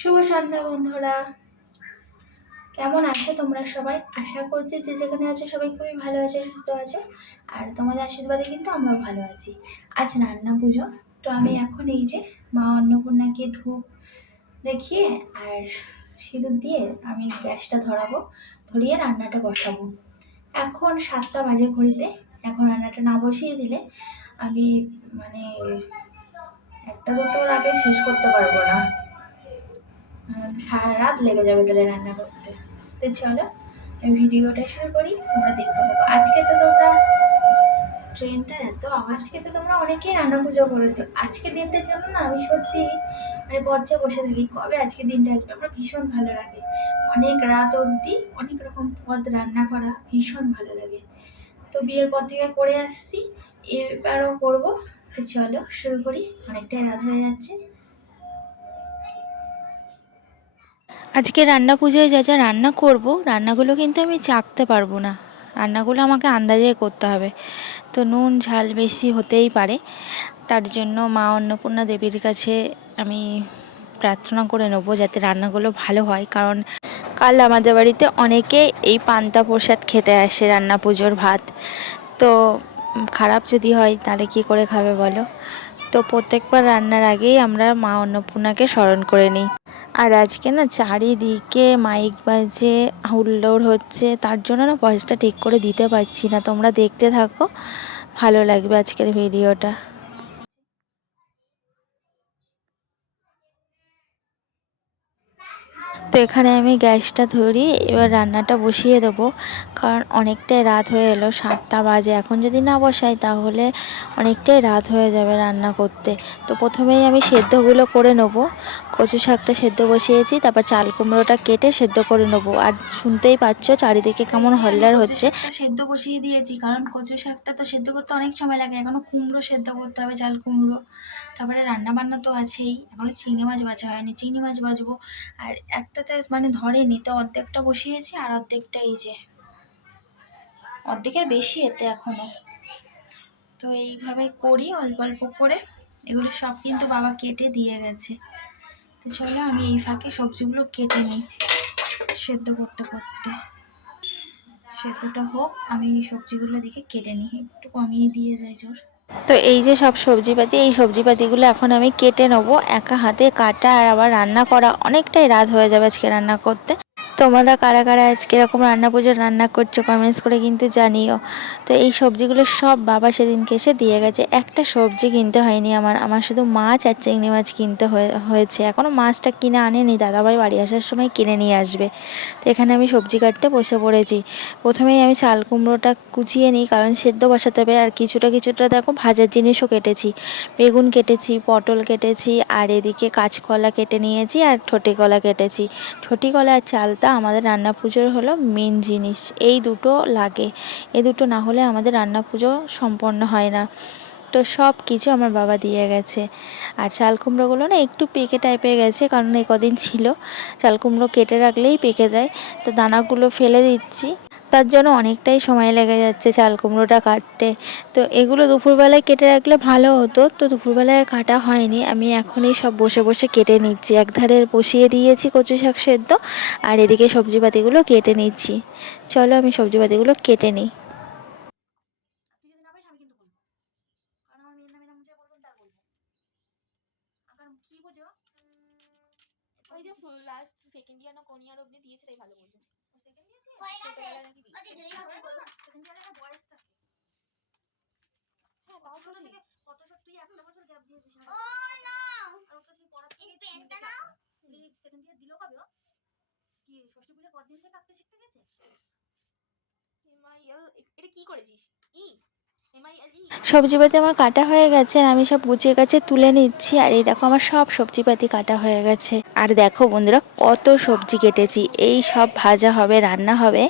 শুভ সন্ধ্যা বন্ধুরা, কেমন আছো তোমরা সবাই? আশা করছি যে যেখানে আছো সবাই খুবই ভালো আছো, সুস্থ আছো। আর তোমাদের আশীর্বাদে কিন্তু আমরাও ভালো আছি। আজ রান্না পুজো, তো আমি এখন এই যে মা অন্নপূর্ণাকে ধূপ দেখিয়ে আর সিঁদুর দিয়ে আমি গ্যাসটা ধরিয়ে রান্নাটা বসাবো। এখন 7টা বাজে ঘড়িতে। এখন রান্নাটা না বসিয়ে দিলে আমি মানে 1টা-2টোর আগে শেষ করতে পারবো না। সারা রাত লেগে যাবে তাহলে রান্না করতে। তো চলো আমি ভিডিওটা শুরু করি, তোমরা দেখতে পাবো। আজকে তো তোমরা অনেকেই রান্না পুজো করেছো। আজকে দিনটার জন্য না আমি সত্যি বজ্জা বসে থাকি, কবে আজকে দিনটা আসবে। আমার ভীষণ ভালো লাগে, অনেক রাত অবধি অনেক রকম পদ রান্না করা ভীষণ ভালো লাগে। তো বিয়ের পর থেকে করে আসছি, এবারও করবো। তো চলো শুরু করি, অনেকটাই রাত হয়ে যাচ্ছে। আজকে রান্না পুজোয় যা যা রান্না করব, রান্নাগুলো কিন্তু আমি চাখতে পারবো না। রান্নাগুলো আমাকে আন্দাজে করতে হবে। তো নুন ঝাল বেশি হতেই পারে, তার জন্য মা অন্নপূর্ণা দেবীর কাছে আমি প্রার্থনা করে নেব যাতে রান্নাগুলো ভালো হয়। কারণ কাল আমাদের বাড়িতে অনেকে এই পান্তা প্রসাদ খেতে আসে, রান্না পুজোর ভাত। তো খারাপ যদি হয় তাহলে কি করে খাবে বলো? তো প্রত্যেকবার রান্নার আগেই আমরা মা অন্নপূর্ণাকে স্মরণ করে নিই। আর আজকে না চারিদিকে মাইক বাজে, হুল্লোড় হচ্ছে, তার জন্য না ভয়েসটা ঠিক করে দিতে পারছি না। তোমরা দেখতে থাকো, ভালো লাগবে আজকের ভিডিওটা। তো এখানে আমি গ্যাসটা ধরি, এবার রান্নাটা বসিয়ে দেবো। কারণ অনেকটাই রাত হয়ে এলো, 7টা বাজে। এখন যদি না বসাই তাহলে অনেকটাই রাত হয়ে যাবে রান্না করতে। তো প্রথমেই আমি সেদ্ধগুলো করে নেবো। কচু শাকটা সেদ্ধ বসিয়েছি, তারপর চাল কুমড়োটা কেটে সেদ্ধ করে নেবো। আর শুনতেই পাচ্ছ চারিদিকে কেমন হল্লার হচ্ছে। সেদ্ধ বসিয়ে দিয়েছি, কারণ কচু শাকটা তো সেদ্ধ করতে অনেক সময় লাগে। এখনো কুমড়ো সেদ্ধ করতে হবে, চাল কুমড়ো। তারপরে রান্না বান্না তো আছেই, এখনো চিংড়ি মাছ বাছা হয়নি, চিংড়ি মাছ বাজবো। আর একটাতে ধরেনি, তো অর্ধেকটা বসিয়েছি আর অর্ধেকটা এই যে অর্ধেকের বেশি এতে এখনো। তো এইভাবে করি অল্প অল্প করে। এগুলো সব কিন্তু বাবা কেটে দিয়ে গেছে। তো চলো আমি এই ফাঁকে সবজিগুলো কেটে নিই সেদ্ধ করতে করতে। সেদ্ধটা হোক, আমি সবজিগুলো দেখে কেটে নিই, একটু কমিয়ে দিয়ে যাই জোর। তো এই যে সব সবজিপাতি, এই সবজিপাতিগুলো এখন আমি কেটে নেবো। একা হাতে কাটা আর আবার রান্না করা, অনেকটাই রাত হয়ে যাবে আজকে রান্না করতে। তোমরা কারা কারা আজকে এরকম রান্না পুজো রান্না করছো কমেন্টস করে কিন্তু জানিও। তো এই সবজিগুলো সব বাবা সেদিনকে এসে দিয়ে গেছে। একটা সবজি কিনতে হয়নি আমার শুধু মাছ আর চিংড়ি মাছ কিনতে হয়েছে। এখনও মাছটা কিনে আনেনি, দাদাভাই বাড়ি আসার সময় কিনে নিয়ে আসবে। তো এখানে আমি সবজি কাটতে বসে পড়েছি। প্রথমেই আমি চাল কুমড়োটা কুচিয়ে নিই, কারণ সেদ্ধ বসাতে হবে। আর কিছুটা দেখো ভাজার জিনিসও কেটেছি, বেগুন কেটেছি, পটল কেটেছি, আর এদিকে কাঁচকলা কেটে নিয়েছি, আর ঠোঁটে কলা কেটেছি। ঠোঁটি কলা আর চালতা আমাদের রান্না পুজোর হলো মেন জিনিস। এই দুটো লাগে, এই দুটো না হলে আমাদের রান্না পুজো সম্পন্ন হয় না। তো সব কিছু আমার বাবা দিয়ে গেছে। আর চাল কুমড়োগুলো না একটু পেকে টাইপের গেছে, কারণ এই কদিন ছিল। চাল কুমড়ো কেটে রাখলেই পেকে যায়, তো দানাগুলো ফেলে দিচ্ছি। তার জন্য অনেকটাই সময় লেগে যাচ্ছে চাল কুমড়োটা কাটতে। তো এগুলো দুপুরবেলায় কেটে রাখলে ভালো হতো, তো দুপুরবেলায় কাটা হয়নি। আমি এখনই সব বসে বসে কেটে নিচ্ছি। একধারে বসিয়ে দিয়েছি কচু শাক সেদ্ধ, আর এদিকে সবজিপাতিগুলো কেটে নিচ্ছি। চলো আমি সবজিপাতিগুলো কেটে নিই। ওই যে লাস্ট সেকেন্ড ইয়ার না কোন ইয়ার অবধি দিয়েছে, তাই ভালো বোঝে। সেকেন্ড ইয়ার দিয়ে সেকেন্ড ইয়ারে একটা বয়স থাকে। হ্যাঁ, তাও ছোট থেকে কত ছোট, তুই একটা বছর গ্যাপ দিয়েছিস না? ও না, আর ও তো সেই পড়া থেকে পেনটা নাও। প্লিজ, সেকেন্ড ইয়ার দিলো কবে? ও কি ষষ্ঠী পূজার পর দিন থেকে আঁকতে শিখতে গেছে? এমআইএল, এটা কি করেছিস? ই সবজিপাতি আমার কাটা হয়ে গেছে, আর আমি সব গুছিয়ে গাছে তুলে নিচ্ছি। আর এই দেখো আমার সব সবজিপাতি কাটা হয়ে গেছে। আর দেখো বন্ধুরা কত সবজি কেটেছি, এই সব ভাজা হবে, রান্না হবে।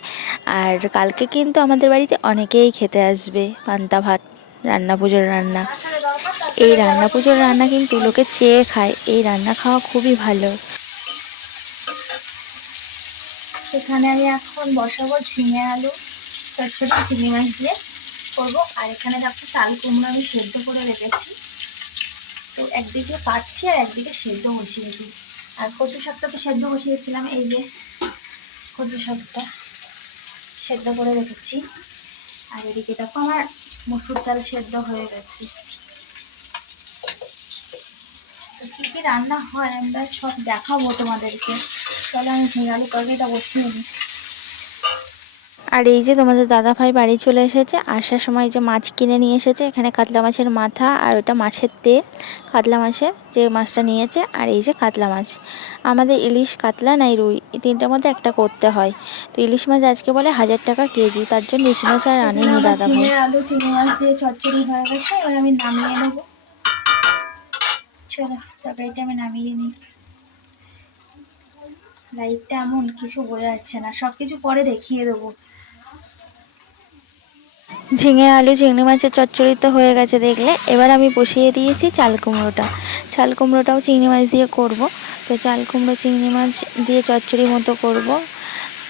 আর কালকে কিন্তু আমাদের বাড়িতে অনেকেই খেতে আসবে পান্তা ভাত, রান্না পুজোর রান্না। এই রান্না পুজোর রান্না কিন্তু লোকে চেয়ে খায়, এই রান্না খাওয়া খুবই ভালো। এখানে আমি এখন বসাবো ঝিঙে আলু চটচটি চিংড়ি মাছ দিয়ে করবো। আর এখানে দেখো চাল কুমড়ো আমি সেদ্ধ করে রেখেছি, তো একদিকে পাচ্ছি আর একদিকে সেদ্ধ বসিয়েছি। আর কচু শাকটা তো সেদ্ধ বসিয়েছিলাম, এই যে কচু শাকটা সেদ্ধ করে রেখেছি। আর এদিকে দেখো আমার মসুর ডাল সেদ্ধ হয়ে গেছে। তো কী কী রান্না হয় আমরা সব দেখাবো তোমাদেরকে। চলো আমি ঝিঙে আলু তরকারিটা বসিয়ে নিই। আর এই যে তোমাদের দাদা ভাই বাড়ি চলে এসেছে, আসার সময় যে মাছ কিনে নিয়ে এসেছে, এখানে কাতলা মাছের মাথা আর ওটা মাছের তেল, কাতলা মাছের যে মাছটা নিয়েছে। আর এই যে কাতলা মাছ, আমাদের ইলিশ কাতলা নাই রুই এই তিনটার মধ্যে একটা করতে হয়। তো ইলিশ মাছ আজকে বলে 1000 টাকা কেজি, তার জন্য ইলিশ মাছ আর আনেনি দাদা ভাই। ঝিঙে আলু চিংড়ি মাছ দিয়ে চচ্চড়ি হয়ে গেছে, এবার আমি নামিয়ে নেবো। চলো তরকারিটা আমি নামিয়ে নিই। লাইটটা এমন কিছু বোঝা যাচ্ছে না, সব কিছু পরে দেখিয়ে দেবো। ঝিঙে আলু চিংড়ি মাছের চচ্চড়ি তো হয়ে গেছে দেখলে। এবার আমি বসিয়ে দিয়েছি চাল কুমড়োটা। চাল কুমড়োটাও চিংড়ি মাছ দিয়ে করব। তো চাল কুমড়ো চিংড়ি মাছ দিয়ে চচ্চড়ি মতো করব।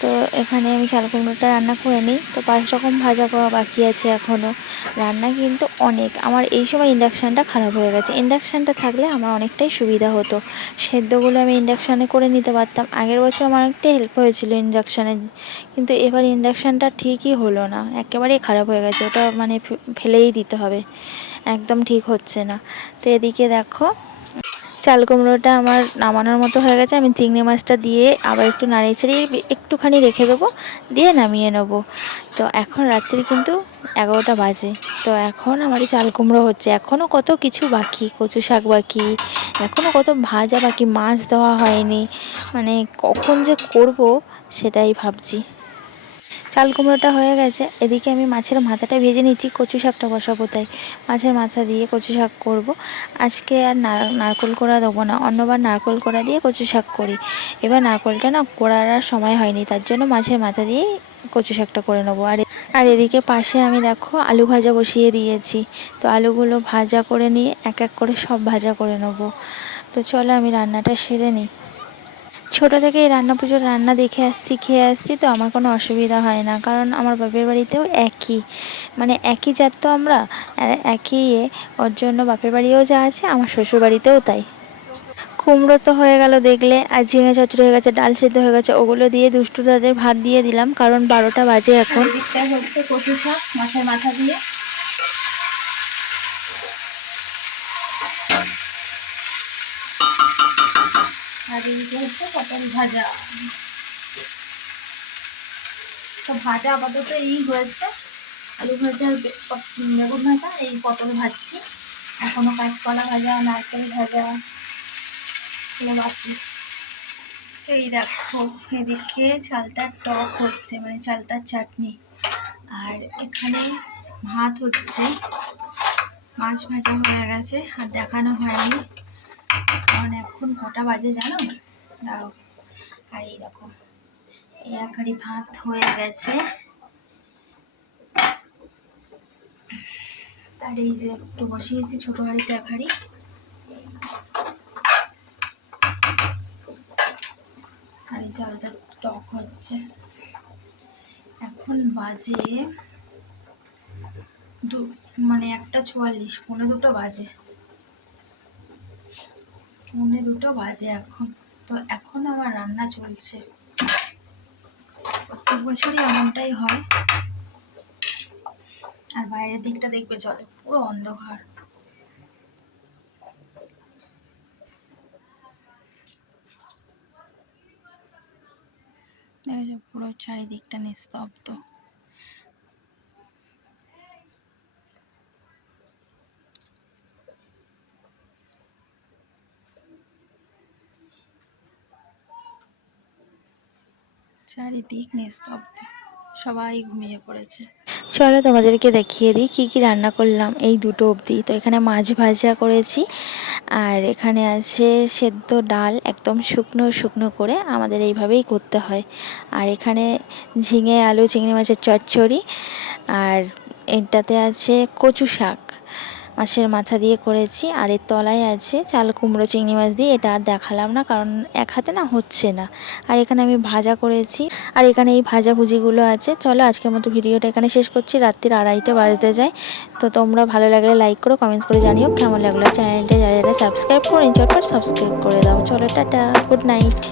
তো এখানে আমি চাল কুমড়োটা রান্না করে নিই। তো 5 রকম ভাজা করা বাকি আছে এখনও। রান্না কিন্তু অনেক। আমার এই সময় ইন্ডাকশানটা খারাপ হয়ে গেছে। ইন্ডাকশানটা থাকলে আমার অনেকটাই সুবিধা হতো, সেদ্ধগুলো আমি ইন্ডাকশানে করে নিতে পারতাম। আগের বছর আমার অনেকটাই হেল্প হয়েছিল ইন্ডাকশানে, কিন্তু এবার ইন্ডাকশানটা ঠিকই হলো না, একেবারেই খারাপ হয়ে গেছে। ওটা মানে ফেলেই দিতে হবে, একদম ঠিক হচ্ছে না। তো এদিকে দেখো চাল কুমড়োটা আমার নামানোর মতো হয়ে গেছে। আমি চিংড়ি মাছটা দিয়ে আবার একটু নাড়িয়ে ছাড়িয়ে একটুখানি রেখে দেবো, দিয়ে নামিয়ে নেবো। তো এখন রাত্রি কিন্তু 11টা বাজে। তো এখন আমার চাল কুমড়ো হচ্ছে। এখনও কত কিছু বাকি, কচু শাক বাকি, এখনও কত ভাজা বাকি, মাছ দেওয়া হয়নি। মানে কখন যে করব সেটাই ভাবছি। চাল কুমড়োটা হয়ে গেছে, এদিকে আমি মাছের মাথাটা ভেজে নিচ্ছি। কচু শাকটা বসাবো, তাই মাছের মাথা দিয়ে কচু শাক করব। আজকে আর নারকোল কোড়া দেবো না, অন্যবার নারকোল কোড়া দিয়ে কচু শাক করি। এবার নারকোলটা না কোড়ার আর সময় হয়নি, তার জন্য মাছের মাথা দিয়েই কচু শাকটা করে নেবো। আর এদিকে পাশে আমি দেখো আলু ভাজা বসিয়ে দিয়েছি। তো আলুগুলো ভাজা করে নিয়ে এক এক করে সব ভাজা করে নেবো। তো চলো আমি রান্নাটা সেরে নিই। ছোটো থেকেই রান্না পুজোর রান্না দেখে আসছি, খেয়ে আসছি, তো আমার কোনো অসুবিধা হয় না। কারণ আমার বাপের বাড়িতেও একই, মানে একই জাত তো আমরা, একই ওর জন্য বাপের বাড়িও যা আছে আমার শ্বশুর বাড়িতেও তাই। কুমড়ো তো হয়ে গেল দেখলে, আর ঝিঙে চচ্চড়ি হয়ে গেছে, ডাল সেদ্ধ হয়ে গেছে। ওগুলো দিয়ে দুষ্টু দাদের ভাত দিয়ে দিলাম, কারণ 12টা বাজে এখন। এদিকটা হচ্ছে কচু শাক মাছের মাথা দিয়ে, আর এদিকে হচ্ছে পটল ভাজা। তো ভাজা আপাতত এই হয়েছে, আলু ভাজা আর বেগুন ভাজা, এই পটল ভাজছি। এখনো কাঁচকলা ভাজা, নারকেল ভাজা এগুলো বাকি। এই দেখো এদিকে চালতার টক হচ্ছে, মানে চালতার চাটনি। আর এখানে ভাত হচ্ছে, মাছ ভাজা হয়ে গেছে আর দেখানো হয়নি, কারণ এখন কটা বাজে জানো? দাঁড়াও। আর এই দেখো এই এক হাঁড়ি ভাত হয়ে গেছে। আর এই যে একটু বসিয়েছি ছোট হাঁড়িতে এক হাঁড়ি। আর এই চালটা টক হচ্ছে। এখন বাজে মানে 1:44, 1:45 বাজে, 1:45 বাজে এখন। তো এখন আমার রান্না চলছে, প্রত্যেক বছরই এমনটাই হয়। আর বাইরের দিকটা দেখবে চলো পুরো অন্ধকার। পুরো চারিদিকটা নিস্তব্ধ। চারিদিক নিস্তব্ধ, সবাই ঘুমিয়ে পড়েছে। চলো তোমাদেরকে দেখিয়ে দিই কী কী রান্না করলাম এই 2টো অবধি। তো এখানে মাছ ভাজা করেছি, আর এখানে আছে সেদ্ধ ডাল, একদম শুকনো শুকনো করে, আমাদের এইভাবেই করতে হয়। আর এখানে ঝিঙে আলু চিংড়ি মাছের চচ্চড়ি, আর এটাতে আছে কচু শাক, মাছের মাথা দিয়ে করেছি। আর এর তলায় আছে চাল কুমড়ো চিংড়ি মাছ দিয়ে, এটা আর দেখালাম না কারণ এক হাতে না হচ্ছে না। আর এখানে আমি ভাজা করেছি, আর এখানে এই ভাজাভুজিগুলো আছে। চলো আজকের মতো ভিডিওটা এখানে শেষ করছি, রাত্রির 2:30 বাজতে যায়। তো তোমরা ভালো লাগলে লাইক করো, কমেন্টস করে জানিও কেমন লাগলো। চ্যানেলটা যারা যারা সাবস্ক্রাইব করে চটপট সাবস্ক্রাইব করে দাও। চলো টাটা, গুড নাইট।